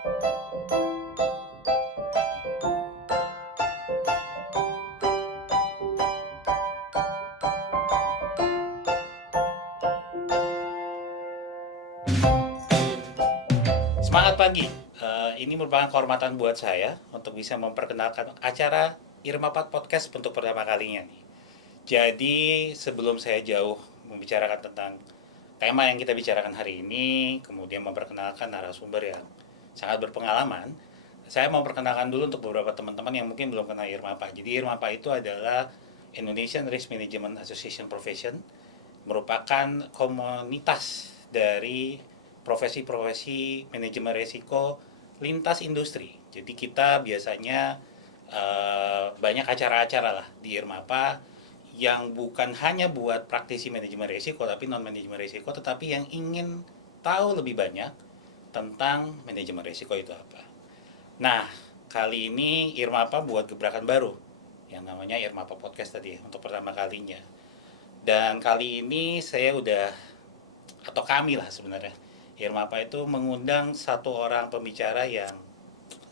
Semangat pagi. Ini merupakan kehormatan buat saya untuk bisa memperkenalkan acara Irma 4 Podcast untuk pertama kalinya nih. Jadi sebelum saya jauh membicarakan tentang tema yang kita bicarakan hari ini, kemudian memperkenalkan narasumber yang sangat berpengalaman, saya mau perkenalkan dulu untuk beberapa teman-teman yang mungkin belum kenal IRMAPA. Jadi IRMAPA itu adalah Indonesian Risk Management Association Profession, merupakan komunitas dari profesi-profesi manajemen risiko lintas industri. Jadi kita biasanya banyak acara-acara lah di IRMAPA yang bukan hanya buat praktisi manajemen risiko tapi non manajemen risiko, tetapi yang ingin tahu lebih banyak tentang manajemen risiko itu apa. Nah, kali ini IRMAPA buat gebrakan baru yang namanya IRMAPA Podcast tadi untuk pertama kalinya. Dan kali ini saya udah, atau kami lah sebenarnya, IRMAPA itu mengundang satu orang pembicara yang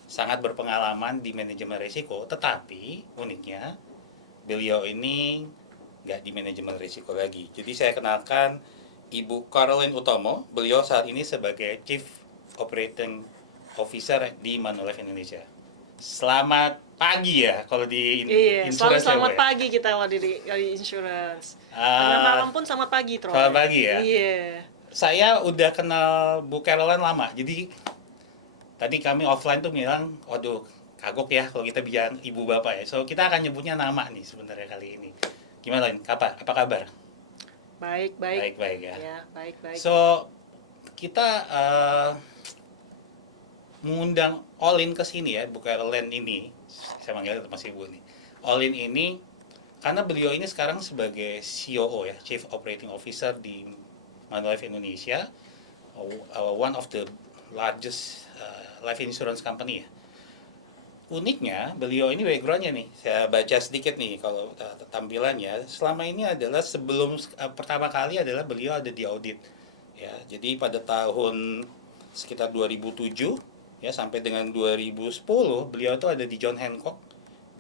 sangat berpengalaman di manajemen risiko, tetapi uniknya beliau ini nggak di manajemen risiko lagi. Jadi saya kenalkan Ibu Caroline Utomo. Beliau saat ini sebagai Chief Operating Officer di Manulife Indonesia. Selamat pagi ya kalau di Iya, insurance selamat ya. pagi kita di insurance. Karena malam pun selamat pagi, Troy. Selamat pagi ya. Iya. Saya udah kenal Bu Caroline lama, jadi tadi kami offline tuh bilang, waduh kagok ya kalau kita bicara ibu bapak ya. So kita akan nyebutnya nama nih sebenarnya kali ini. Gimana Lin? Apa kabar? Baik. Baik ya. Ya, baik. So kita mengundang Olin ke sini ya, Bu Caroline ini. Saya manggilnya masih Ibu nih. Olin ini karena beliau ini sekarang sebagai COO ya, Chief Operating Officer di Manulife Indonesia, one of the largest life insurance company ya. Uniknya beliau ini backgroundnya nih, saya baca sedikit nih kalau tampilannya. Selama ini adalah sebelum pertama kali adalah beliau ada di audit ya. Jadi pada tahun sekitar 2007 ya sampai dengan 2010 beliau itu ada di John Hancock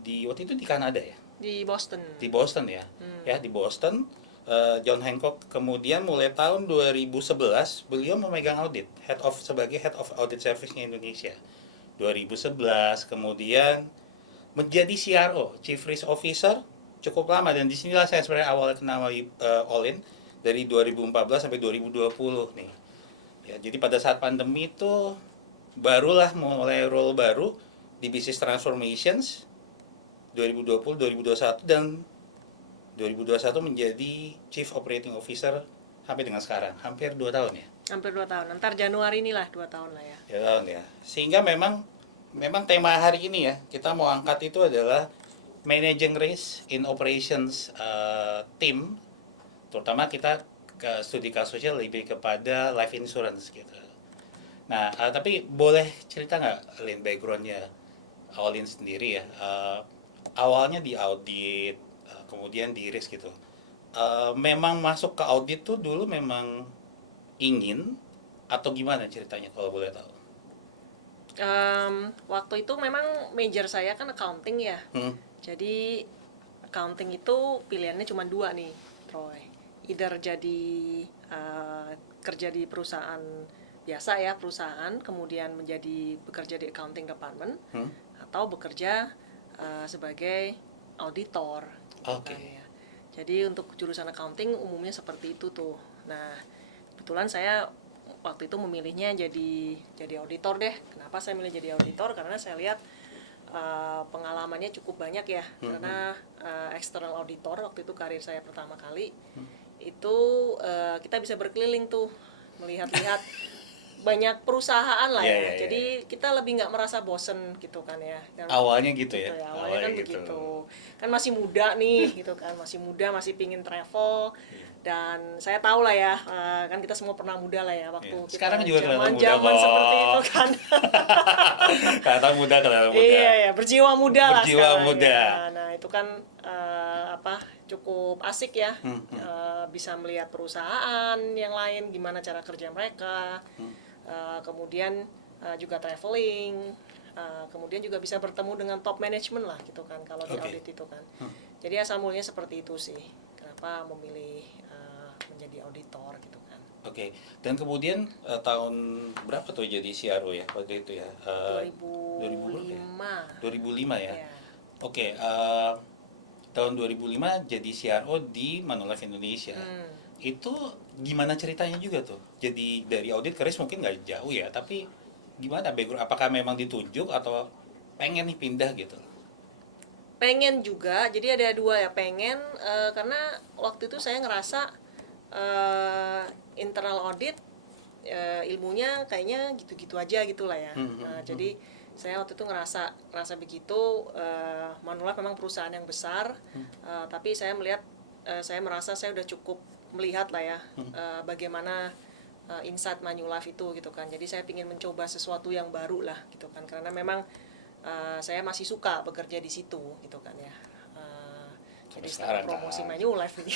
di waktu itu di Kanada ya. Di Boston. Di Boston ya. Ya di Boston. John Hancock, kemudian mulai tahun 2011 beliau memegang audit sebagai Head of Audit Service-nya Indonesia 2011, kemudian menjadi CRO Chief Risk Officer cukup lama, dan disinilah saya sebenarnya awal kenal Olin dari 2014 sampai 2020 nih ya. Jadi pada saat pandemi itu barulah mulai role baru di Business Transformations 2020, 2021 dan 2021 menjadi Chief Operating Officer sampai dengan sekarang, hampir 2 tahun ya. Hampir 2 tahun. Ntar Januari inilah 2 tahun lah ya. 2 tahun ya. Sehingga memang tema hari ini ya, kita mau angkat itu adalah Managing Risk in Operations Team. Terutama kita ke studi kasusnya lebih kepada life insurance gitu. Nah, tapi boleh cerita nggak Lin backgroundnya Olin sendiri ya? Awalnya di audit, kemudian di risk gitu. Memang masuk ke audit tuh dulu memang ingin atau gimana ceritanya kalau boleh tahu? Waktu itu memang major saya kan accounting ya. Jadi accounting itu pilihannya cuma 2 nih, Troy. Either jadi kerja di perusahaan biasa ya, perusahaan, kemudian bekerja di accounting department, atau bekerja sebagai auditor. Oke. Ya. Jadi untuk jurusan accounting umumnya seperti itu tuh. Nah, kebetulan saya waktu itu memilihnya jadi auditor deh. Kenapa saya milih jadi auditor? Karena saya lihat pengalamannya cukup banyak ya. Karena external auditor waktu itu karir saya pertama kali. Itu kita bisa berkeliling tuh melihat-lihat banyak perusahaan lah ya. Jadi kita lebih nggak merasa bosen gitu kan ya. Awalnya gitu ya. Awalnya kan begitu. Kan masih muda nih gitu kan, masih muda, masih pingin travel. Dan saya tahu lah ya, kan kita semua pernah muda lah ya waktu kita sekarang juga kelihatan muda zaman kok. seperti itu kan. kelihatan muda. Iya, berjiwa muda lah Berjiwa sekarang. muda. Ya. Nah, itu kan cukup asik ya. Bisa melihat perusahaan yang lain, gimana cara kerja mereka. Kemudian juga traveling, kemudian juga bisa bertemu dengan top management lah gitu kan kalau di Oke. audit itu kan. Jadi asal mulanya seperti itu sih. Kenapa memilih menjadi auditor gitu kan. Oke. Dan kemudian tahun berapa tuh jadi CRO ya waktu itu ya? 2000 berapa ya? 2005. 2005 ya. Ya. Oke. Tahun 2005 jadi CRO di Manulife Indonesia. Itu gimana ceritanya juga tuh? Jadi dari audit ke risk mungkin nggak jauh ya, tapi gimana background? Apakah memang ditunjuk atau pengen nih pindah gitu? Pengen juga, jadi ada dua ya, pengen karena waktu itu saya ngerasa internal audit ilmunya kayaknya gitu-gitu aja gitulah ya. Jadi saya waktu itu ngerasa begitu. Manulife memang perusahaan yang besar, tapi saya merasa saya udah cukup melihat lah ya bagaimana insight Manulife itu gitu kan. Jadi saya ingin mencoba sesuatu yang baru lah gitu kan, karena memang saya masih suka bekerja di situ gitu kan ya. Jadi sekarang promosi kan? Manulife ini.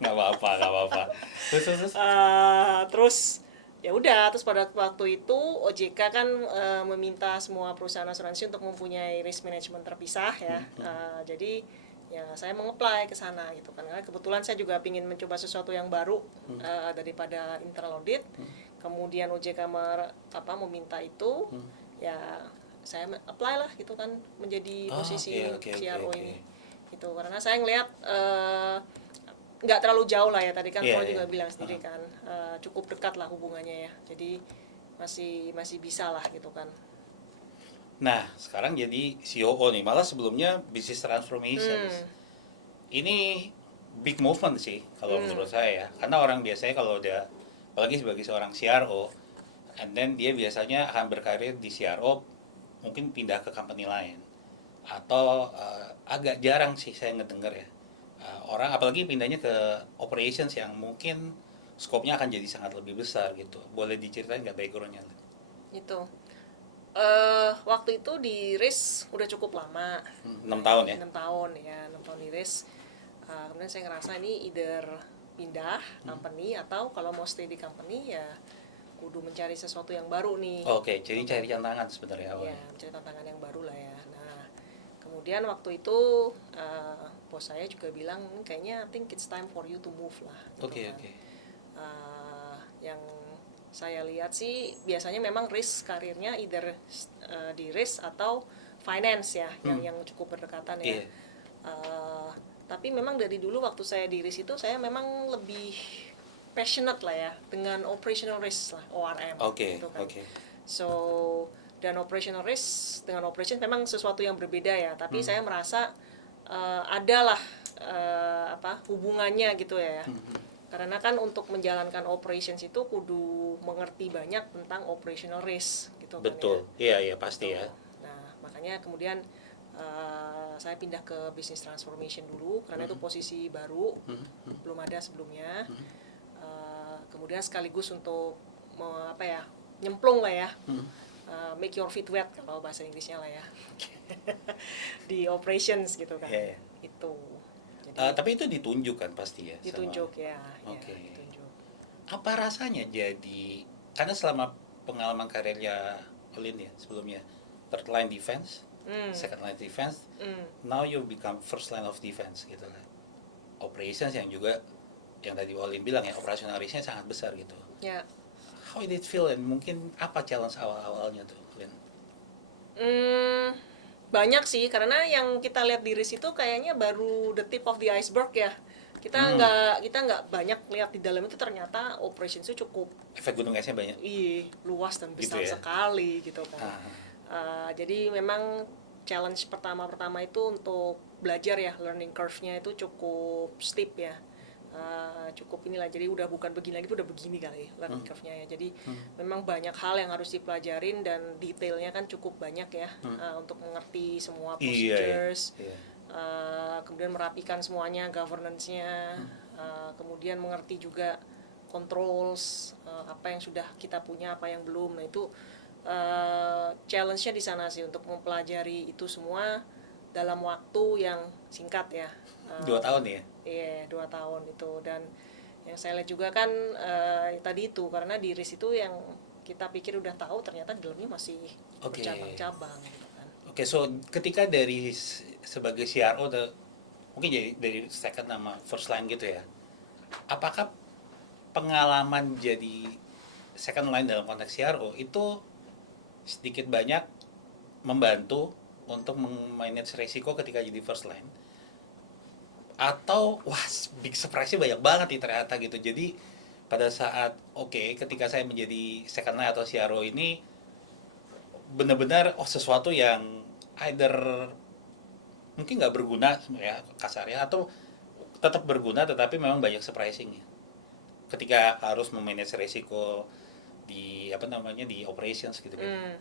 Nggak apa-apa. Terus. Terus ya udah, terus pada waktu itu OJK kan meminta semua perusahaan asuransi untuk mempunyai risk management terpisah ya. Jadi ya saya mengapply ke sana gitu kan, karena kebetulan saya juga ingin mencoba sesuatu yang baru daripada internal audit. Kemudian OJK meminta itu, ya saya apply lah gitu kan menjadi posisi CRO ini gitu, karena saya ngelihat nggak terlalu jauh lah ya, tadi kan Paul juga bilang sendiri kan cukup dekat lah hubungannya ya, jadi masih bisa lah gitu kan. Nah, sekarang jadi COO nih, malah sebelumnya business transformation. Ini big movement sih kalau menurut saya ya, karena orang biasanya kalau udah, apalagi sebagai seorang CRO, and then dia biasanya akan berkarir di CRO, mungkin pindah ke company lain, atau agak jarang sih saya ngedenger ya orang apalagi pindahnya ke operations yang mungkin skopnya akan jadi sangat lebih besar gitu. Boleh diceritain nggak backgroundnya? Itu waktu itu di risk udah cukup lama, 6 tahun ya? 6 tahun ya, 6 tahun di risk. Kemudian saya ngerasa ini either pindah company atau kalau mau stay di company ya kudu mencari sesuatu yang baru nih. Oke, jadi cari tantangan sebenarnya awalnya. Ya, mencari tantangan yang baru lah ya. Nah, kemudian waktu itu bos saya juga bilang kayaknya I think it's time for you to move lah. Oke. Yang saya lihat sih biasanya memang risk karirnya either di risk atau finance ya, yang cukup berdekatan ya. Tapi memang dari dulu waktu saya di risk itu saya memang lebih passionate lah ya dengan operational risk lah, ORM gitu kan. So, dan operational risk dengan operation memang sesuatu yang berbeda ya, tapi saya merasa adalah hubungannya gitu ya. Karena kan untuk menjalankan operations itu kudu mengerti banyak tentang operational risk gitu. Betul. Kan ya. Iya pasti ya. Nah, makanya kemudian saya pindah ke business transformation dulu karena itu posisi baru, belum ada sebelumnya. Kemudian sekaligus untuk nyemplung lah ya, make your feet wet kalau bahasa Inggrisnya lah ya, di operations gitu kan. Itu. Jadi, tapi itu ditunjuk kan pasti ya? Ditunjuk ya. Ditunjuk. Apa rasanya jadi, karena selama pengalaman karirnya Olin ya sebelumnya third line defense, second line defense, now you become first line of defense gitu kan. Operations yang juga yang tadi Olin bilang ya, operational risk-nya sangat besar gitu. Ya. How did it feel, and mungkin apa challenge awal-awalnya tuh, Olin? Banyak sih, karena yang kita lihat di risk itu kayaknya baru the tip of the iceberg ya. Kita nggak banyak lihat di dalam itu, ternyata operations itu cukup Efek gunung esnya banyak. Luas dan besar gitu ya? Sekali gitu kan. Jadi memang challenge pertama itu untuk belajar ya, learning curve-nya itu cukup steep ya. Cukup inilah, jadi udah bukan begini lagi, udah begini kali learning curve-nya ya. Jadi memang banyak hal yang harus dipelajarin dan detailnya kan cukup banyak ya, untuk mengerti semua procedures. Kemudian merapikan semuanya, governance-nya, kemudian mengerti juga controls, apa yang sudah kita punya, apa yang belum. Nah itu challenge-nya di sana sih, untuk mempelajari itu semua dalam waktu yang singkat ya. 2 tahun ya? Iya, 2 tahun itu. Dan yang saya lihat juga kan tadi itu, karena di risk itu yang kita pikir udah tahu, ternyata di dalamnya masih Oke. bercabang-cabang gitu kan. Oke, so ketika dari sebagai CRO mungkin jadi dari second nama first line gitu ya. Apakah pengalaman jadi second line dalam konteks CRO itu sedikit banyak membantu untuk manage resiko ketika jadi first line? Atau wah, big surprise-nya banyak banget nih ternyata gitu. Jadi pada saat ketika saya menjadi second line atau CRO ini benar-benar sesuatu yang either mungkin nggak berguna ya kasarnya, atau tetap berguna tetapi memang banyak surprising ya ketika harus memanage resiko di di operations gitu kan.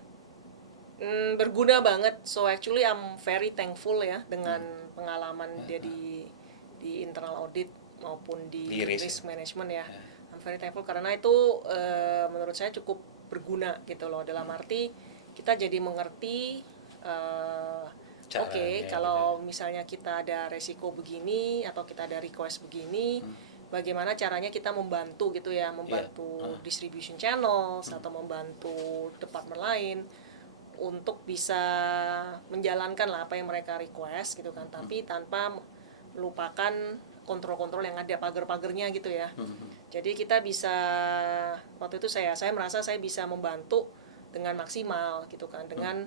Berguna banget. So actually I'm very thankful ya dengan pengalaman dia di internal audit maupun di risk management ya. I'm very thankful karena itu menurut saya cukup berguna gitu loh, dalam arti kita jadi mengerti kalau misalnya kita ada resiko begini atau kita ada request begini, bagaimana caranya kita membantu gitu ya, membantu distribution channels atau membantu departemen lain untuk bisa menjalankan lah apa yang mereka request gitu kan, tapi tanpa melupakan kontrol-kontrol yang ada, pagar-pagarnya gitu ya. Jadi kita bisa, waktu itu saya merasa saya bisa membantu dengan maksimal gitu kan, dengan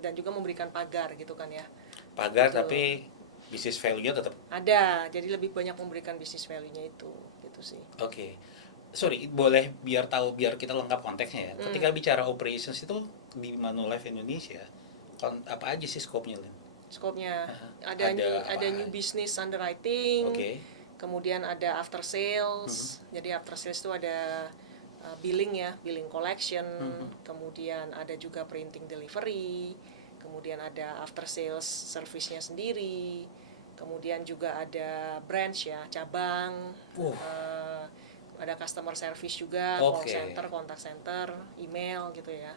dan juga memberikan pagar gitu kan ya. Pagar gitu. Tapi bisnis value-nya tetap ada, jadi lebih banyak memberikan bisnis value-nya itu gitu sih. Oke. Sorry, boleh biar kita lengkap konteksnya ya. Ketika bicara operations itu di Manulife Indonesia, apa aja sih scope-nya, Lin? Scope-nya ada new business underwriting, kemudian ada after sales. Jadi after sales itu ada billing ya, billing collection, kemudian ada juga printing delivery, kemudian ada after sales service-nya sendiri, kemudian juga ada branch ya, cabang, ada customer service juga, call center, contact center, email gitu ya.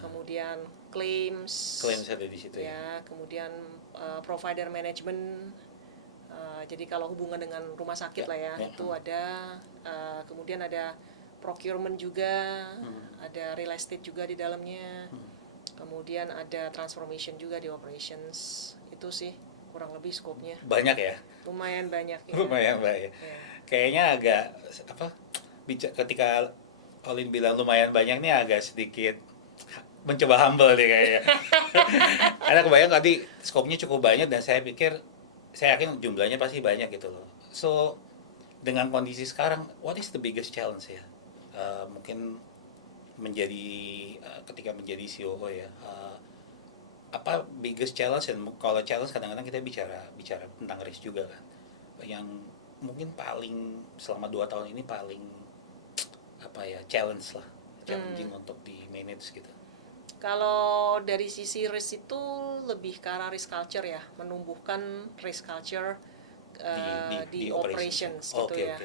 Kemudian claims ada di situ ya. Kemudian provider management. Jadi kalau hubungan dengan rumah sakit lah ya, itu ada. Kemudian ada procurement juga, ada real estate juga di dalamnya. Kemudian ada transformation juga di operations. Itu sih kurang lebih skopnya. Banyak ya? Lumayan banyak ya. Lumayan banyak. Kayaknya agak ketika Olin bilang lumayan banyak nih, agak sedikit mencoba humble deh kayaknya. Karena kebayang tadi skopnya cukup banyak dan saya yakin jumlahnya pasti banyak gitu loh. So dengan kondisi sekarang, what is the biggest challenge ya? Mungkin ketika menjadi COO ya, apa biggest challenge? Dan kalau challenge kadang-kadang kita bicara tentang risk juga kan, yang mungkin paling selama 2 tahun ini paling challenging untuk di manage gitu. Kalau dari sisi risk itu lebih ke arah risk culture ya, menumbuhkan risk culture di operations gitu ya.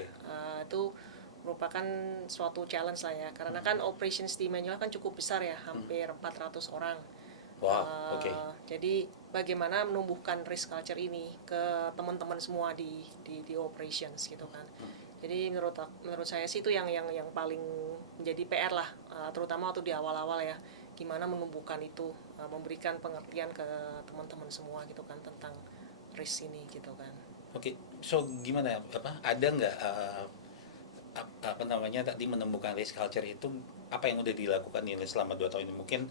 Itu merupakan suatu challenge lah ya, karena kan operations di Manulife kan cukup besar ya, hampir 400 orang. Jadi bagaimana menumbuhkan risk culture ini ke teman-teman semua di operations gitu kan. Jadi menurut saya sih itu yang paling menjadi PR lah, terutama waktu di awal-awal ya, gimana menumbuhkan itu, memberikan pengertian ke teman-teman semua gitu kan tentang risk ini gitu kan. So gimana ada nggak tadi menemukan risk culture itu, apa yang udah dilakukan ini selama 2 tahun ini? Mungkin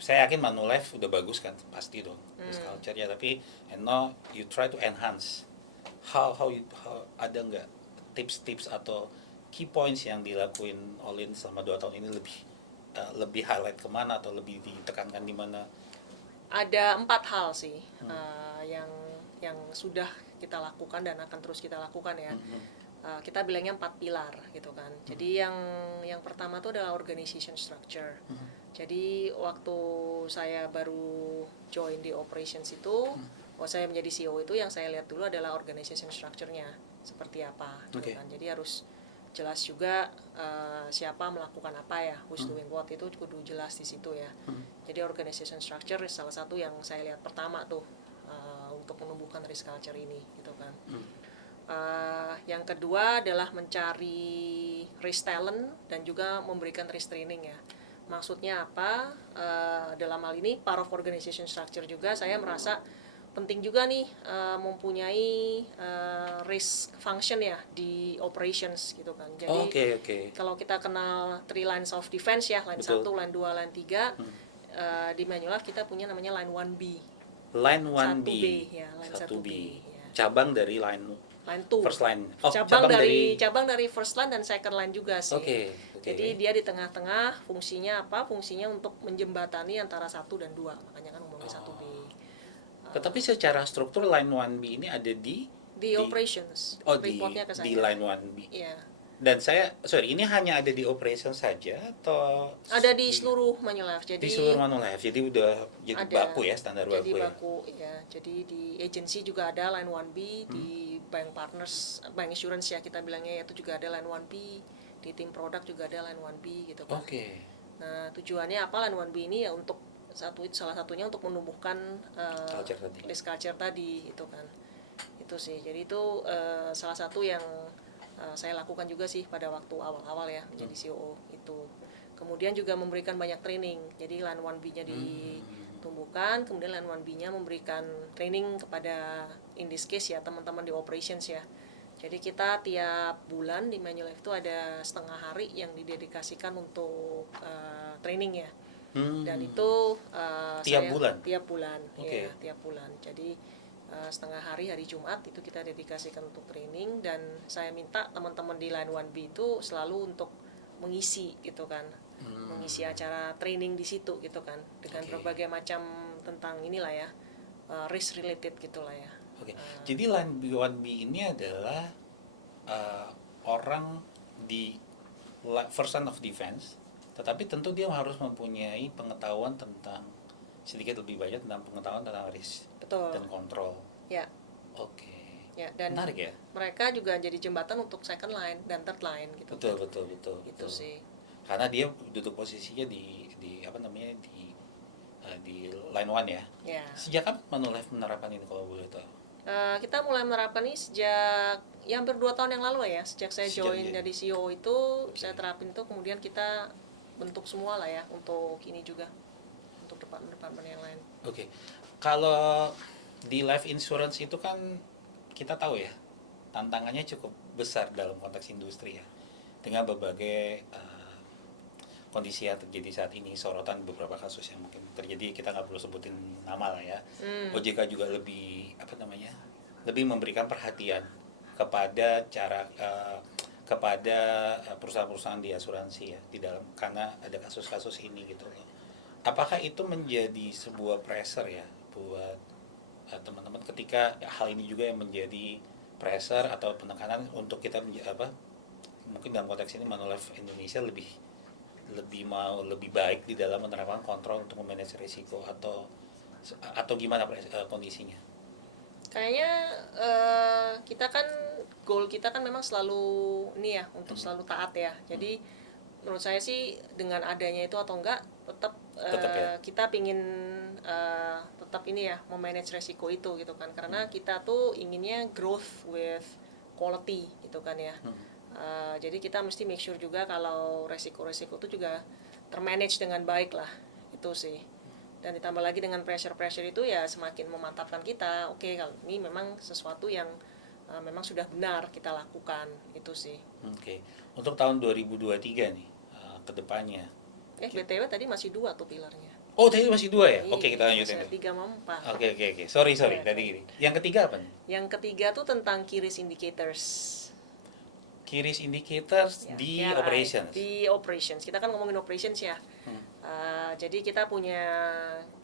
saya yakin Manulife udah bagus kan, pasti dong risk culture-nya, tapi and now you try to enhance. How ada nggak tips atau key points yang dilakuin Olin selama 2 tahun ini, lebih highlight kemana atau lebih ditekankan di mana? Ada 4 hal sih yang sudah kita lakukan dan akan terus kita lakukan ya. Kita bilangnya 4 pilar gitu kan. Jadi yang pertama itu adalah organization structure. Jadi waktu saya baru join di operations itu, waktu saya menjadi CEO itu, yang saya lihat dulu adalah organization structure-nya seperti apa gitu kan. Jadi harus jelas juga siapa melakukan apa ya, who's doing what, itu kudu jelas di situ ya. Jadi organization structure salah satu yang saya lihat pertama tuh untuk menumbuhkan risk culture ini gitu kan. Yang kedua adalah mencari risk talent dan juga memberikan risk training ya. Maksudnya apa? Dalam hal ini part of organization structure juga saya merasa penting juga nih mempunyai risk function ya di operations gitu kan. Jadi Oke. kalau kita kenal three lines of defense ya, line Betul. 1, line 2, line 3, di Manulife kita punya namanya line 1B. Line 1B. 1B ya, line 1B. 1B ya. Cabang dari line Line 2. first line. Cabang dari first line dan second line juga sih. Oke. Jadi dia di tengah-tengah, fungsinya apa? Fungsinya untuk menjembatani antara 1 dan 2. Makanya kan umumnya 1B. Tetapi secara struktur line 1B ini ada di Operations. Reportnya ke saya. di line 1B. Iya. Dan ini hanya ada di operation saja atau ada di seluruh Manulife. Jadi di seluruh Manulife. Jadi udah jadi baku ya, standar baku. Jadi baku ya. Jadi di agency juga ada line 1B, di bank partners, bank insurance ya kita bilangnya, itu juga ada line 1B, di tim produk juga ada line 1B gitu kan. Oke. Nah, tujuannya apa line 1B ini ya, untuk salah satunya untuk menumbuhkan risk culture tadi itu kan. Itu sih. Jadi itu salah satu yang saya lakukan juga sih pada waktu awal-awal ya menjadi CEO itu. Kemudian juga memberikan banyak training. Jadi line 1B-nya ditumbuhkan, kemudian line 1B-nya memberikan training kepada in this case ya teman-teman di operations ya. Jadi kita tiap bulan di Manulife itu ada setengah hari yang didedikasikan untuk training ya. Dan itu tiap bulan. Okay. Ya, tiap bulan. Jadi setengah hari Jumat itu kita dedikasikan untuk training, dan saya minta teman-teman di line 1B itu selalu untuk mengisi gitu kan, mengisi acara training di situ gitu kan, dengan berbagai macam tentang inilah ya, risk related gitulah ya. Jadi line 1B ini adalah orang di first line of defense, tetapi tentu dia harus mempunyai pengetahuan tentang sedikit lebih banyak tentang pengetahuan tentang risk. Betul. Dan kontrol. Ya. Oke. Ya, dan menarik ya. Mereka juga jadi jembatan untuk second line dan third line gitu. Betul. Itu sih. Karena dia duduk posisinya di apa namanya di line 1 ya. Ya. Sejak kapan Manulife menerapkan ini kalau boleh tahu? Kita mulai menerapkan ini sejak hampir 2 tahun yang lalu ya. Sejak saya join jadi CEO itu, saya terapin itu, kemudian kita bentuk semua lah ya untuk ini juga, untuk departemen yang lain. Oke. Kalau di life insurance itu kan kita tahu ya, tantangannya cukup besar dalam konteks industri ya, dengan berbagai kondisi yang terjadi saat ini, sorotan beberapa kasus yang mungkin terjadi, kita nggak perlu sebutin nama lah ya. OJK juga lebih lebih memberikan perhatian kepada kepada perusahaan-perusahaan di asuransi ya, di dalam, karena ada kasus-kasus ini gitu loh. Apakah itu menjadi sebuah pressure ya buat teman-teman ketika hal ini juga yang menjadi pressure atau penekanan untuk kita mungkin dalam konteks ini Manulife Indonesia lebih baik di dalam menerapkan kontrol untuk memanage risiko atau gimana kondisinya? Kayaknya kita kan goal kita kan memang selalu ini ya, untuk selalu taat ya. Jadi menurut saya sih dengan adanya itu atau enggak tetap ya? Kita pingin tetap ini ya, memanage resiko itu gitu kan, karena kita tuh inginnya growth with quality gitu kan ya. Jadi kita mesti make sure juga kalau resiko-resiko itu juga termanage dengan baik lah, itu sih. Dan ditambah lagi dengan pressure itu ya semakin memantapkan kita, oke, kalau ini memang sesuatu yang memang sudah benar kita lakukan, itu sih. Oke. Untuk tahun 2023 nih, ke depannya. BTW tadi masih 2 tuh pilarnya. Oh, tadi masih 2 ya? Oke, kita lanjutin. 3 sama 4. Oke. Sorry. Tadi gini. Yang ketiga apa nih? Yang ketiga tuh tentang key risk indicators. Key risk indicators ya, di operations. Di operations. Kita kan ngomongin operations ya. Jadi kita punya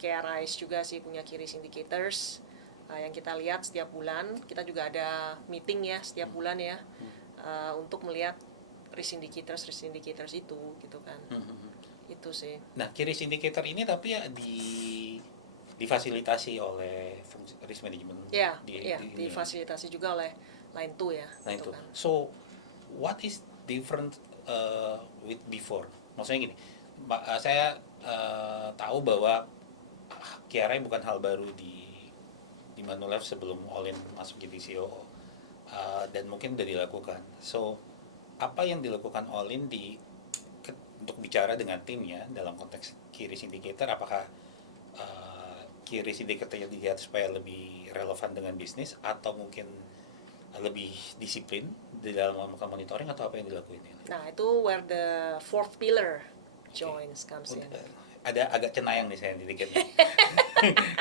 KRIs juga sih, punya key risk indicators yang kita lihat setiap bulan. Kita juga ada meeting ya setiap bulan ya, untuk melihat risk indicators itu gitu kan. Itu sih. Nah, key risk indicator ini tapi ya difasilitasi oleh fungsi risk management. Ya, difasilitasi juga oleh line 2 ya. Gitu kan. So, what is different with before? Maksudnya gini, saya tahu bahwa KRI bukan hal baru di Manulife sebelum Olin masuk jadi CEO, dan mungkin udah dilakukan. So, apa yang dilakukan Olin untuk bicara dengan timnya dalam konteks key risk indicator, apakah key risk indicator dilihat supaya lebih relevan dengan bisnis atau mungkin lebih disiplin di dalam melakukan monitoring, atau apa yang dilakuin ini? Nah, itu where the fourth pillar joins comes in. Ada agak cenayang nih saya dikit.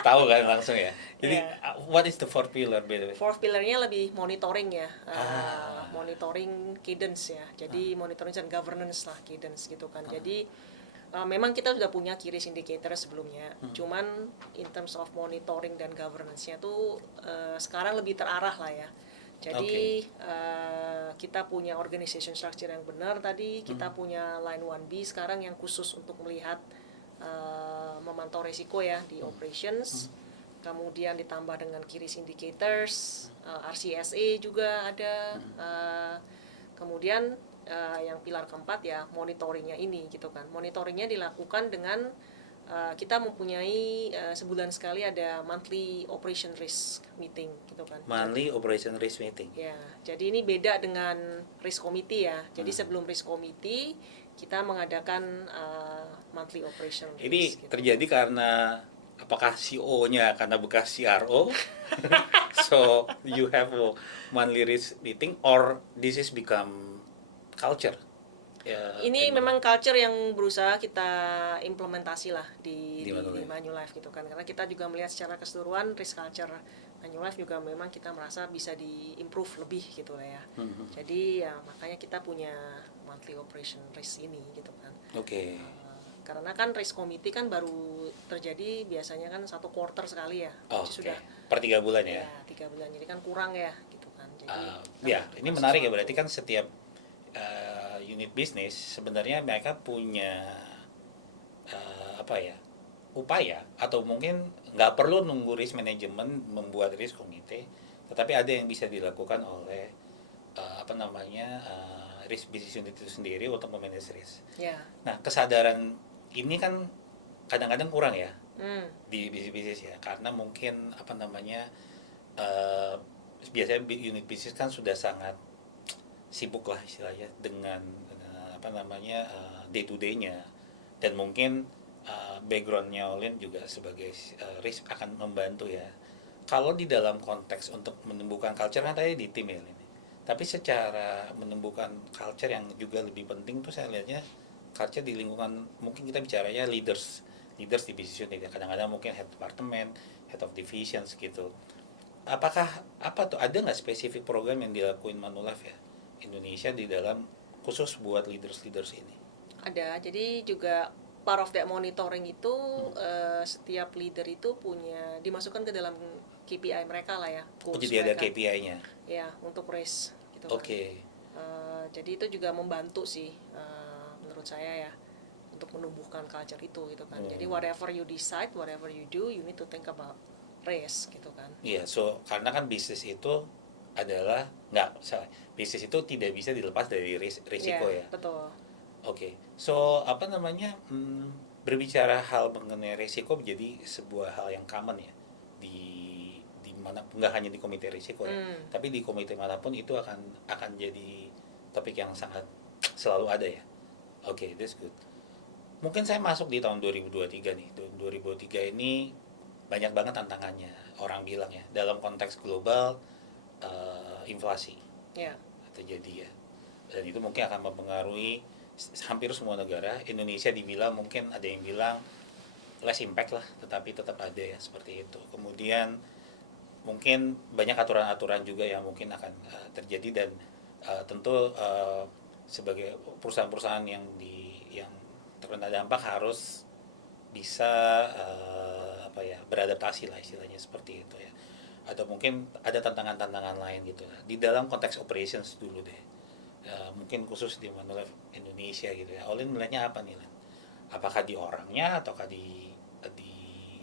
Tahu kan langsung ya. Jadi what is the fourth pillar by the way? Fourth pillar-nya lebih monitoring ya. Monitoring cadence ya. Jadi monitoring dan governance lah, cadence gitu kan. Jadi memang kita sudah punya key risk indicator sebelumnya. Cuman in terms of monitoring dan governance-nya tuh sekarang lebih terarah lah ya. Jadi kita punya organization structure yang benar tadi, kita punya line 1B sekarang yang khusus untuk melihat memantau risiko ya di operations. Kemudian ditambah dengan key risk indicators, RCSA juga ada. Kemudian yang pilar keempat ya monitoringnya ini gitu kan. Monitoringnya dilakukan dengan kita mempunyai sebulan sekali ada monthly operation risk meeting gitu kan. Monthly operation risk meeting. Ya, jadi ini beda dengan risk committee ya. Jadi sebelum risk committee kita mengadakan monthly operation risk. Ini gitu. terjadi karena apakah CEO-nya karena bekas CRO? So you have a monthly risk meeting, or this is become culture? Ya, ini memang culture yang berusaha kita implementasi lah di Manulife gitu kan, karena kita juga melihat secara keseluruhan risk culture Manulife juga memang kita merasa bisa di-improve lebih gitu lah ya. Jadi ya makanya kita punya monthly operation risk ini gitu kan. Oke. Karena kan risk committee kan baru terjadi biasanya kan 1 quarter sekali ya. Sudah per 3 bulan ya. Ya 3 bulan, jadi kan kurang ya gitu kan. Jadi ya ini menarik ya, berarti kan setiap unit bisnis sebenarnya mereka punya upaya, atau mungkin nggak perlu nunggu risk management membuat risk committee, tetapi ada yang bisa dilakukan oleh risk business unit itu sendiri untuk memanage risk. Ya. Nah, kesadaran ini kan kadang-kadang kurang ya di bisnis ya, karena mungkin biasanya unit bisnis kan sudah sangat sibuk lah istilahnya dengan day to day-nya, dan mungkin background-nya Olin juga sebagai risk akan membantu ya. Kalau di dalam konteks untuk menumbuhkan culture kan tadi di tim ya ini, tapi secara menumbuhkan culture yang juga lebih penting tuh saya lihatnya culture di lingkungan, mungkin kita bicaranya leaders di bisnis unit ya, kadang-kadang mungkin head department, head of divisions gitu. Apakah ada nggak spesifik program yang dilakuin Manulife ya Indonesia di dalam khusus buat leaders ini? Ada, jadi juga part of that monitoring itu setiap leader itu dimasukkan ke dalam KPI mereka lah ya. Jadi ada KPI-nya? Ya, untuk risk gitu Oke. Jadi itu juga membantu sih menurut saya ya untuk menumbuhkan culture itu gitu kan. Jadi whatever you decide, whatever you do, you need to think about risk gitu kan. Iya, karena kan bisnis itu adalah bisnis itu tidak bisa dilepas dari risiko ya. Betul. Oke. Berbicara hal mengenai risiko menjadi sebuah hal yang common ya di mana, nggak hanya di komite risiko ya, tapi di komite manapun itu akan jadi topik yang sangat selalu ada ya. Oke, that's good. Mungkin saya masuk di tahun 2023 nih. 2023 ini banyak banget tantangannya, orang bilang ya, dalam konteks global inflasi terjadi ya, dan itu mungkin akan mempengaruhi hampir semua negara. Indonesia dibilang, mungkin ada yang bilang less impact lah, tetapi tetap ada ya seperti itu. Kemudian mungkin banyak aturan-aturan juga yang mungkin akan terjadi, dan tentu sebagai perusahaan-perusahaan yang terkena dampak harus bisa beradaptasi lah istilahnya seperti itu ya. Atau mungkin ada tantangan-tantangan lain gitu lah di dalam konteks operations dulu deh. Mungkin khusus di Manulife Indonesia gitu ya. Olin melihatnya apa nih, Lan? Apakah di orangnya, ataukah di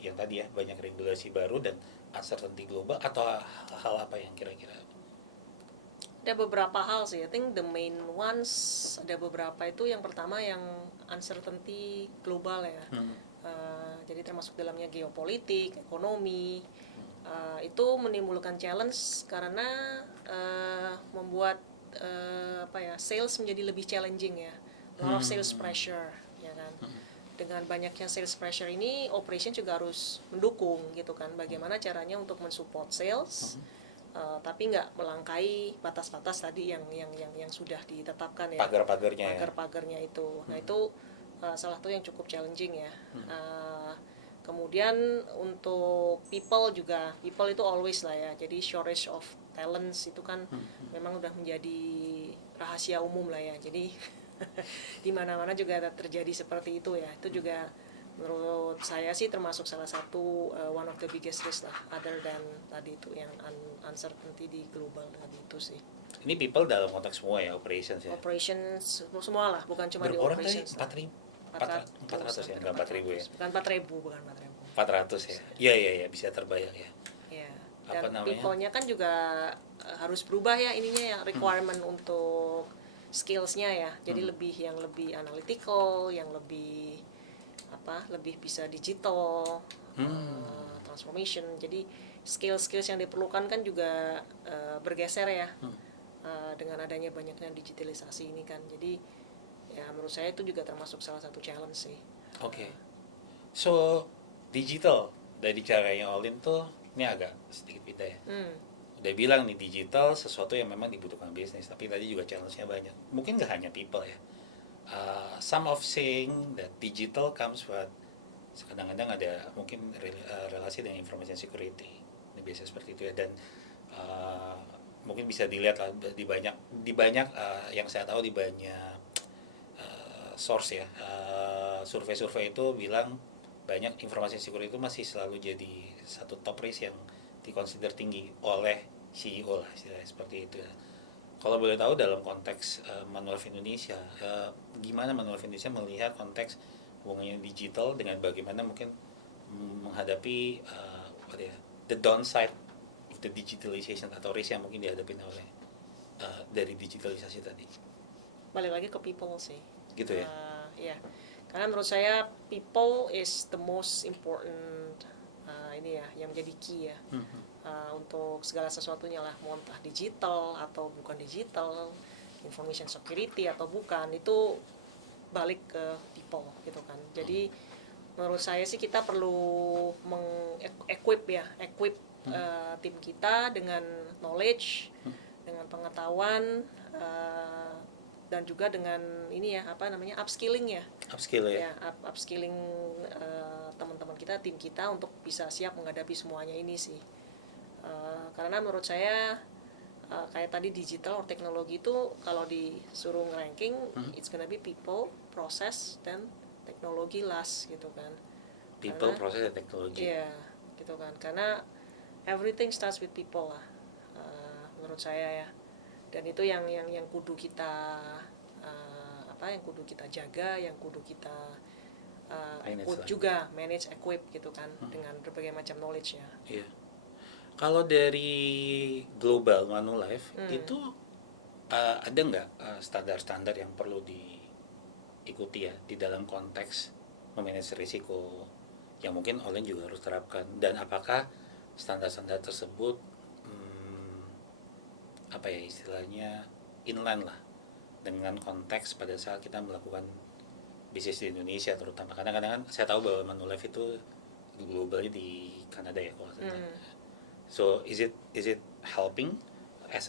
yang tadi ya, banyak regulasi baru dan uncertainty global, atau hal apa yang kira-kira? Ada beberapa hal sih. I think the main ones, ada beberapa itu. Yang pertama yang uncertainty global ya. Jadi termasuk dalamnya geopolitik, ekonomi. Itu menimbulkan challenge karena membuat sales menjadi lebih challenging ya, a lot of sales pressure ya kan. Dengan banyaknya sales pressure ini, operation juga harus mendukung gitu kan, bagaimana caranya untuk mensupport sales, tapi nggak melangkai batas-batas tadi yang sudah ditetapkan ya, Pagar-pagarnya ya. pagar-pagarnya itu. Nah itu salah satu yang cukup challenging ya. Kemudian untuk people juga, people itu always lah ya, jadi shortage of talents itu kan memang udah menjadi rahasia umum lah ya, jadi di mana-mana juga terjadi seperti itu ya. Itu juga menurut saya sih termasuk salah satu one of the biggest risk lah, other than tadi itu yang uncertainty di global tadi itu sih. Ini people dalam konteks semua ya, operations ya. Operations semua lah, bukan cuma di Berapa orang tadi? operations lah. 400 ya, enggak 4.000 ya. Bukan 4.000. 400 ya. Iya, bisa terbayang ya. Ya. Apa Dan namanya? people-nya kan juga harus berubah ya ininya ya, requirement untuk skills-nya ya. Jadi yang lebih analytical, yang lebih lebih bisa digital, transformation. Jadi skills-skills yang diperlukan kan juga bergeser ya. Dengan adanya banyaknya digitalisasi ini kan. Jadi ya menurut saya itu juga termasuk salah satu challenge sih. Oke. So, digital dari caranya Olin tuh ini agak sedikit beda ya. Udah bilang nih, digital sesuatu yang memang dibutuhkan bisnis, tapi tadi juga challenge-nya banyak. Mungkin nggak hanya people ya. Some of saying that digital comes with, kadang-kadang ada mungkin relasi dengan information security. Ini biasa seperti itu ya. Dan mungkin bisa dilihat lah di banyak yang saya tahu di banyak source ya, survei-survei itu bilang banyak informasi security itu masih selalu jadi satu top risk yang dikonsider tinggi oleh CEO lah, istilahnya seperti itu ya. Kalau boleh tahu dalam konteks Manulife Indonesia, gimana Manulife Indonesia melihat konteks hubungannya digital dengan bagaimana mungkin menghadapi the downside of the digitalization atau risk yang mungkin dihadapi oleh dari digitalisasi tadi. Balik lagi ke people sih. Gitu ya. Ya. Karena menurut saya people is the most important ini ya, yang menjadi key ya. Untuk segala sesuatunya lah, mau entah digital atau bukan digital, information security atau bukan, itu balik ke people gitu kan. Jadi menurut saya sih kita perlu equip tim kita dengan knowledge, dengan pengetahuan, dan juga dengan ini ya upskilling ya. Upskilling teman-teman kita, tim kita untuk bisa siap menghadapi semuanya ini sih. Karena menurut saya kayak tadi digital or teknologi itu kalau disuruh ranking, it's gonna be people, process, dan teknologi last gitu kan. People, process, dan teknologi. Iya, gitu kan. Karena everything starts with people lah, menurut saya ya. Dan itu yang kudu kita yang kudu kita jaga, yang kudu kita manage, equip gitu kan, dengan berbagai macam knowledge ya. Iya. Kalau dari global Manulife itu ada nggak standar-standar yang perlu diikuti ya di dalam konteks memanage risiko yang mungkin Olin juga harus terapkan, dan apakah standar-standar tersebut istilahnya inline lah dengan konteks pada saat kita melakukan bisnis di Indonesia terutama, karena kadang-kadang saya tahu bahwa Manulife itu globalnya di Kanada ya kalau saya tahu. So is it helping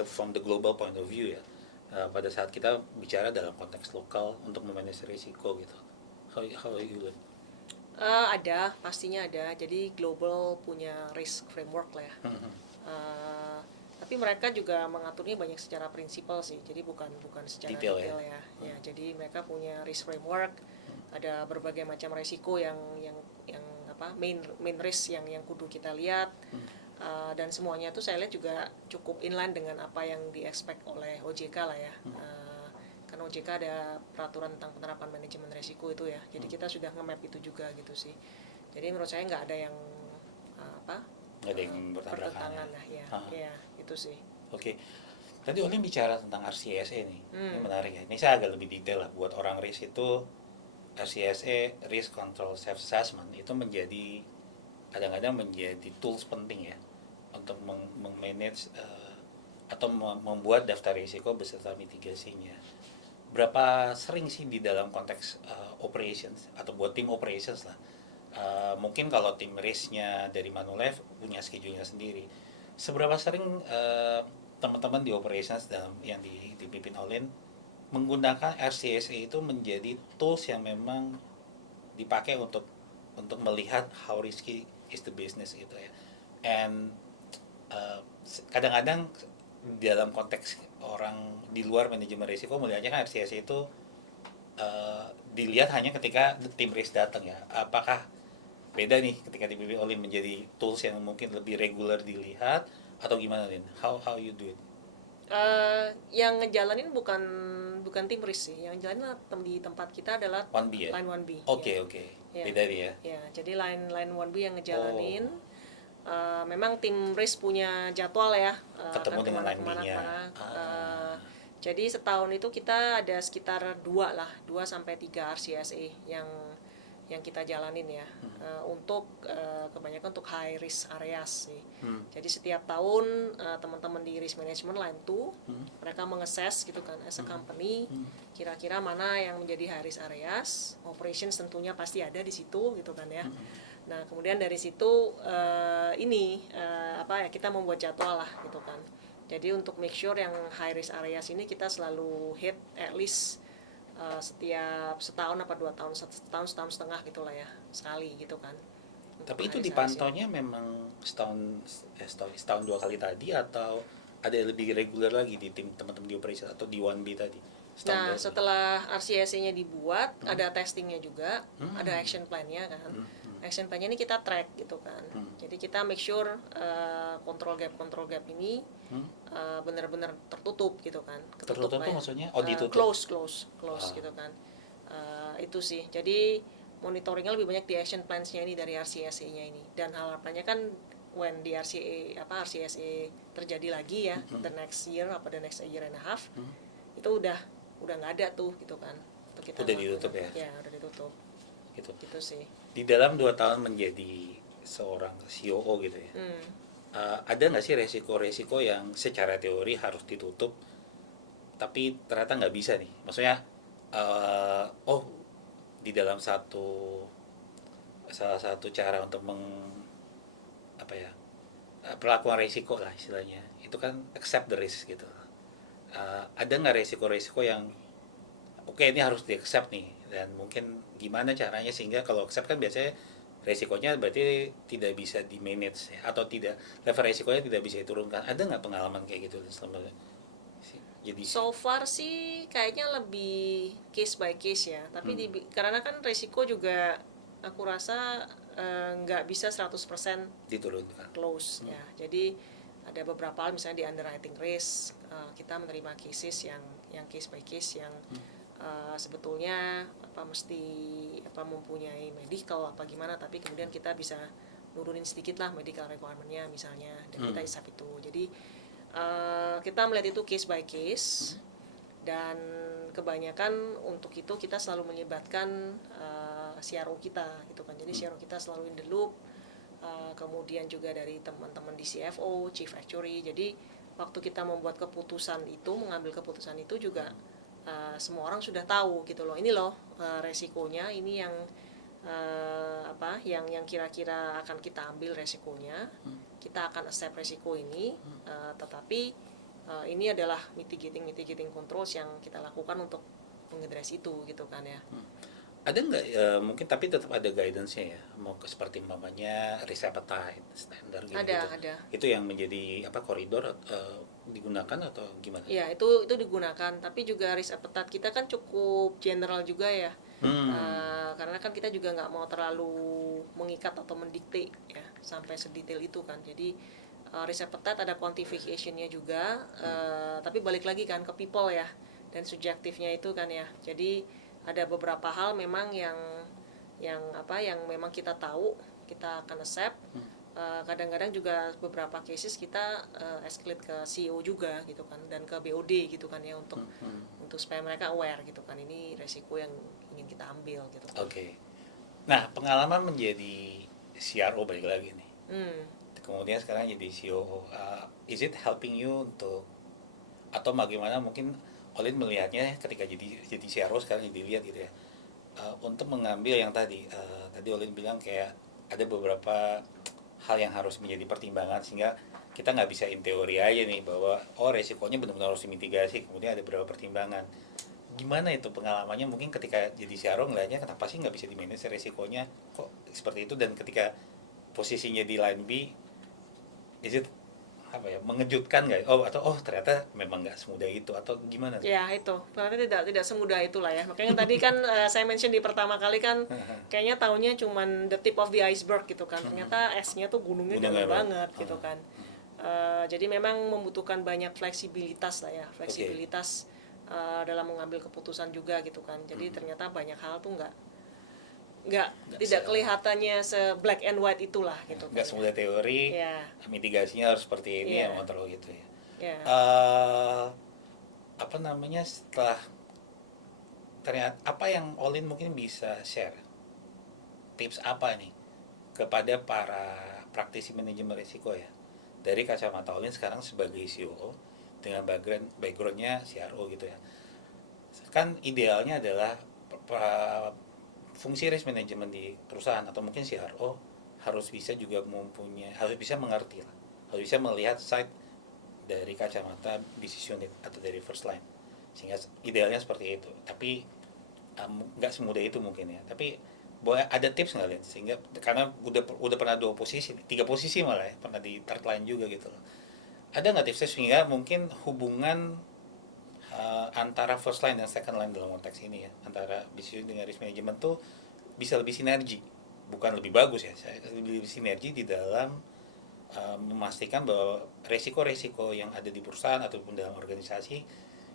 from the global point of view ya, pada saat kita bicara dalam konteks lokal untuk memanage risiko gitu? How you look? Pastinya ada. Jadi global punya risk framework lah ya. Tapi mereka juga mengaturnya banyak secara prinsipal sih. Jadi bukan secara detail ya. Ya, jadi mereka punya risk framework. Ada berbagai macam risiko yang main risk yang kudu kita lihat. Dan semuanya tuh saya lihat juga cukup inline dengan apa yang di-expect oleh OJK lah ya. Karena OJK ada peraturan tentang penerapan manajemen risiko itu ya. Jadi kita sudah nge-map itu juga gitu sih. Jadi menurut saya nggak ada yang nggak ada yang bertentangan lah ya, itu sih. Oke. Tadi Olin bicara tentang RCSA nih. Ini menarik ya. Ini saya agak lebih detail lah. Buat orang risk itu, RCSA, Risk Control Self Assessment, itu kadang-kadang menjadi tools penting ya untuk meng-manage atau membuat daftar risiko beserta mitigasinya. Berapa sering sih di dalam konteks operations atau buat tim operations lah. Mungkin kalau tim risknya dari Manulife punya schedule-nya sendiri. Seberapa sering teman-teman di operations dalam yang dipimpin Olin menggunakan RCSA itu menjadi tools yang memang dipakai untuk melihat how risky is the business gitu ya. And kadang-kadang dalam konteks orang di luar manajemen risiko melihatnya kan RCSA itu dilihat hanya ketika tim risk datang ya. Apakah beda nih ketika dipimpin Olin menjadi tools yang mungkin lebih regular dilihat atau gimana Lin? How you do it? Yang ngejalanin bukan tim risk sih, yang ngejalanin di tempat kita adalah 1B ya? line 1B. Oke. Ya. Beda dia. Ya, jadi line 1B yang ngejalanin. Memang tim risk punya jadwal ya, Ketemu kan dengan line B-nya. Jadi setahun itu kita ada sekitar 2 sampai 3 RCSA yang kita jalanin ya. Untuk kebanyakan untuk high risk areas sih. Jadi setiap tahun teman-teman di risk management line 2 mereka mengassess gitu kan as a company kira-kira mana yang menjadi high risk areas. Operations tentunya pasti ada di situ gitu kan ya. Nah, kemudian dari situ kita membuat jadwal lah gitu kan. Jadi untuk make sure yang high risk areas ini kita selalu hit at least setiap setahun apa 2 tahun, setahun setengah gitulah ya, sekali gitu kan. Tapi itu dipantaunya memang setahun 2 kali tadi atau ada lebih reguler lagi di tim teman-teman di operation atau di 1B tadi? Nah, setelah RCSA-nya dibuat, ada testingnya juga, ada action plan-nya kan. Action plan-nya ini kita track gitu kan. Jadi kita make sure control gap ini benar-benar tertutup gitu kan. Tertutup tuh maksudnya? Ditutup? Close gitu kan. Itu sih. Jadi monitoringnya lebih banyak di action plans-nya ini dari RCSA-nya ini. Dan harapannya kan when di RCSA terjadi lagi ya, the next year a year and a half, itu udah nggak ada tuh gitu kan. Kita udah ditutup ya? Ya, udah ditutup. Gitu sih. Di dalam 2 tahun menjadi seorang COO gitu ya, ada nggak sih resiko-resiko yang secara teori harus ditutup tapi ternyata nggak bisa nih? Maksudnya di dalam salah satu cara untuk perlakuan resiko lah istilahnya itu kan accept the risk gitu. Ada nggak resiko-resiko yang ini harus di accept nih, dan mungkin gimana caranya sehingga kalau accept kan biasanya resikonya berarti tidak bisa di manage ya, atau tidak, level resikonya tidak bisa diturunkan. Ada nggak pengalaman kayak gitu selama jadi? So far sih kayaknya lebih case by case ya, tapi karena kan resiko juga aku rasa nggak bisa 100% diturunkan close ya. Jadi ada beberapa hal misalnya di underwriting risk, kita menerima cases yang case by case yang sebetulnya mesti mempunyai medical apa gimana, tapi kemudian kita bisa nurunin sedikit lah medical requirement-nya misalnya, dan kita isap itu. Jadi kita melihat itu case by case, dan kebanyakan untuk itu kita selalu melibatkan CRO kita gitu kan. Jadi CRO kita selalu in the loop, kemudian juga dari teman-teman di CFO, Chief Actuary. Jadi waktu kita membuat keputusan itu, mengambil keputusan itu juga semua orang sudah tahu gitu loh. Ini loh resikonya, ini yang yang kira-kira akan kita ambil resikonya. Kita akan accept resiko ini, tetapi ini adalah mitigating controls yang kita lakukan untuk mengadres itu gitu kan ya. Ada nggak mungkin tapi tetap ada guidance-nya ya, mau seperti umpamanya risk appetite standar gitu? Ada. Itu yang menjadi koridor digunakan atau gimana? Ya, itu digunakan, tapi juga risk appetite kita kan cukup general juga ya. Karena kan kita juga nggak mau terlalu mengikat atau mendikte ya sampai sedetail itu kan. Jadi risk appetite ada quantification-nya juga, tapi balik lagi kan ke people ya, dan subjektifnya itu kan ya. Jadi ada beberapa hal memang yang memang kita tahu, kita akan accept. Kadang-kadang juga beberapa cases kita escalate ke CEO juga gitu kan, dan ke BOD gitu kan ya, untuk supaya mereka aware gitu kan, ini resiko yang ingin kita ambil gitu. Oke. Nah, pengalaman menjadi CRO balik lagi nih. Kemudian sekarang jadi CEO. Is it helping you untuk atau bagaimana mungkin Olin melihatnya ketika jadi CRO sekarang jadi lihat gitu ya. Untuk mengambil yang tadi Olin bilang kayak ada beberapa hal yang harus menjadi pertimbangan sehingga kita nggak bisa in teori aja nih bahwa resikonya benar-benar harus dimitigasi, kemudian ada beberapa pertimbangan. Gimana itu pengalamannya mungkin ketika jadi CRO ngelihatnya kenapa sih nggak bisa di-manage resikonya kok seperti itu, dan ketika posisinya di line B, is it apa ya, mengejutkan nggak? Atau ternyata memang nggak semudah itu atau gimana? Ya itu, ternyata tidak semudah itulah ya. Makanya tadi kan saya mention di pertama kali kan kayaknya taunya cuman the tip of the iceberg gitu kan. Ternyata esnya tuh gunungnya dalam banget gitu kan. Jadi memang membutuhkan banyak fleksibilitas lah ya, fleksibilitas dalam mengambil keputusan juga gitu kan. Jadi ternyata banyak hal tuh tidak kelihatannya se black and white itulah gitu. Nggak semudah teori, mitigasinya harus seperti ini yang kontrol gitu ya. Apa namanya, setelah ternyata apa yang Olin mungkin bisa share, tips apa nih kepada para praktisi manajemen risiko ya, dari kacamata Olin sekarang sebagai CEO dengan backgroundnya CRO gitu ya. Kan idealnya adalah fungsi risk management di perusahaan atau mungkin CRO harus bisa harus bisa mengerti lah, harus bisa melihat side dari kacamata business unit atau dari first line, sehingga idealnya seperti itu. Tapi nggak semudah itu mungkin ya. Tapi boleh ada tips nggak, Lin? Sehingga karena udah pernah 3 posisi malah ya, pernah di third line juga gitu loh. Ada nggak tipsnya sehingga mungkin hubungan antara first line dan second line dalam konteks ini ya, antara business dengan risk management tuh bisa lebih sinergi, bukan lebih bagus ya, lebih sinergi di dalam memastikan bahwa resiko-resiko yang ada di perusahaan ataupun dalam organisasi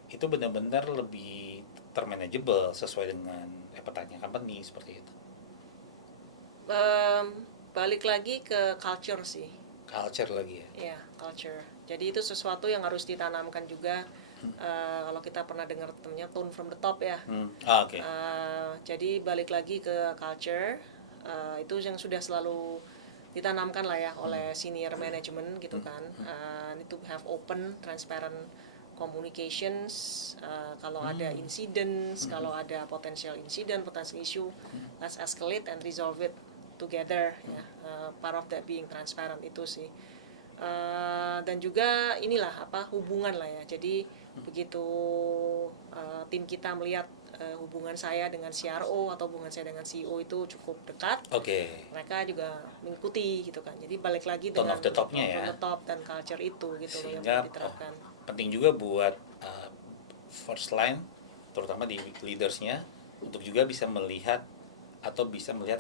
itu benar-benar lebih termanageable sesuai dengan petanya company seperti itu. Balik lagi ke culture sih. Culture lagi ya? Iya, culture. Jadi itu sesuatu yang harus ditanamkan juga. Kalau kita pernah dengar namanya tone from the top ya. Okay. Jadi balik lagi ke culture, itu yang sudah selalu ditanamkan lah ya oleh senior management gitu kan. Need to have open, transparent communications. Kalau ada incidents, kalau ada potential incident, potential issue, let's escalate and resolve it together ya. Part of that being transparent itu sih. Dan juga inilah hubungan lah ya. Jadi begitu tim kita melihat hubungan saya dengan CRO atau hubungan saya dengan CEO itu cukup dekat, mereka juga mengikuti gitu kan. Jadi balik lagi dengan tone of the top-nya ya, the top dan culture itu gitu loh yang diterapkan. Penting juga buat first line, terutama di leadersnya, untuk juga bisa melihat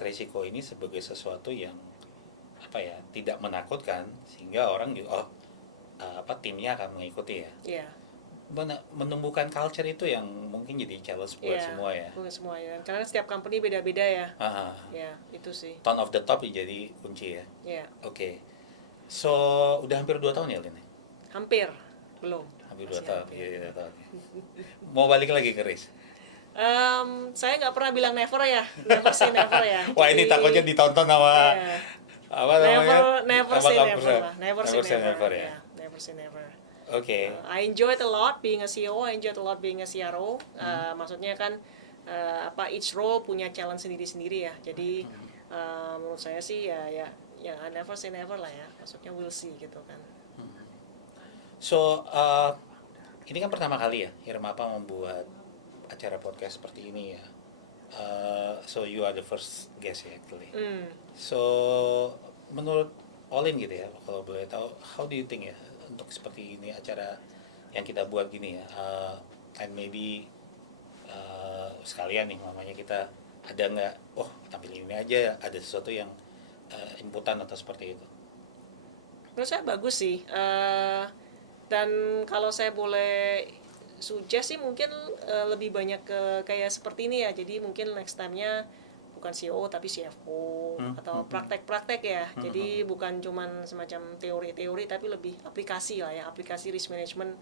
resiko ini sebagai sesuatu yang tidak menakutkan, sehingga orang juga timnya akan mengikuti ya. Menumbuhkan culture itu yang mungkin jadi challenge buat semua ya. Buat semua ya. Karena setiap company beda-beda ya. Ya, itu sih. Tone of the top jadi kunci ya. Iya. Oke. So, udah hampir 2 tahun ya, Lin? Hampir. Belum. Hampir 2 tahun. Iya, 2 tahun. Mau balik lagi ke risk? Saya nggak pernah bilang never ya. Never say never ya. Wah, ini takutnya ditonton sama never say never lah. Never say never ya. Never say never. Okay. I enjoyed a lot being a CEO, I enjoyed a lot being a CRO. Maksudnya kan each role punya challenge sendiri-sendiri ya. Jadi menurut saya sih ya I never say never lah ya. Maksudnya we'll see gitu kan. So ini kan pertama kali ya Irmapa membuat acara podcast seperti ini ya. So you are the first guest ya actually. So menurut Olin gitu ya, kalau boleh tahu, how do you think ya untuk seperti ini acara yang kita buat gini ya, and maybe sekalian nih mamanya kita ada nggak tampil ini aja, ada sesuatu yang inputan atau seperti itu? Menurut saya bagus sih, dan kalau saya boleh suggest sih mungkin lebih banyak ke kayak seperti ini ya. Jadi mungkin next time-nya bukan CEO tapi CFO atau praktek-praktek ya. Jadi bukan cuman semacam teori-teori tapi lebih aplikasi lah ya, aplikasi risk management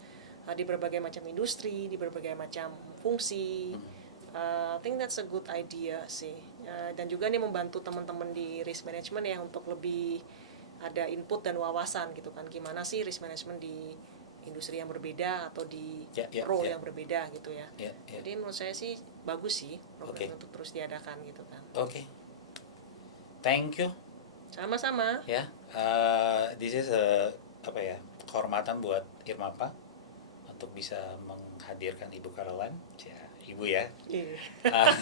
di berbagai macam industri, di berbagai macam fungsi. I think that's a good idea sih. Dan juga nih membantu teman-teman di risk management ya untuk lebih ada input dan wawasan gitu kan. Gimana sih risk management di industri yang berbeda atau di Ya, role ya. yang berbeda gitu ya. Ya, ya. Jadi menurut saya sih bagus sih program Oke. untuk terus diadakan gitu kan. Oke. Thank you Sama-sama. ya. This is apa ya, kehormatan buat Irmapa untuk bisa menghadirkan Ibu Caroline. Ya, Ibu ya. Iya. Uh,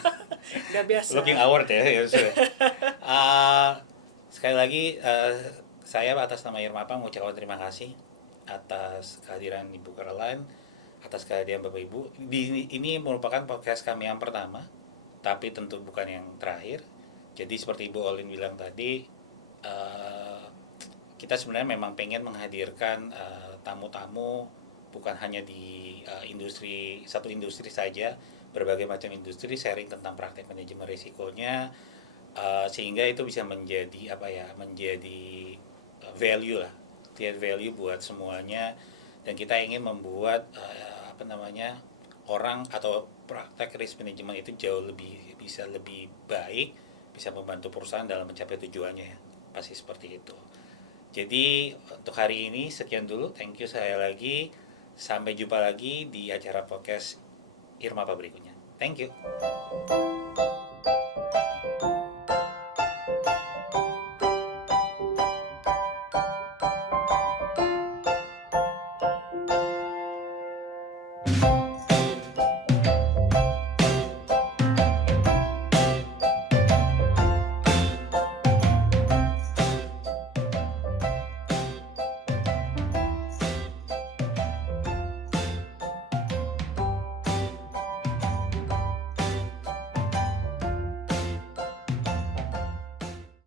Udah biasa. Looking award ya sudah. Sekali lagi saya atas nama Irmapa mengucapkan terima kasih atas kehadiran Ibu Caroline, atas kehadiran Bapak Ibu. Ini merupakan podcast kami yang pertama, tapi tentu bukan yang terakhir. Jadi seperti Ibu Olin bilang tadi, kita sebenarnya memang pengen menghadirkan tamu-tamu bukan hanya di satu industri saja, berbagai macam industri, sharing tentang praktek manajemen risikonya, sehingga itu bisa menjadi value lah, create value buat semuanya. Dan kita ingin membuat orang atau praktek risk management itu jauh lebih baik, bisa membantu perusahaan dalam mencapai tujuannya ya. Pasti seperti itu. Jadi untuk hari ini sekian dulu, thank you sekali lagi. Sampai jumpa lagi di acara podcast Irmapa berikutnya. Thank you.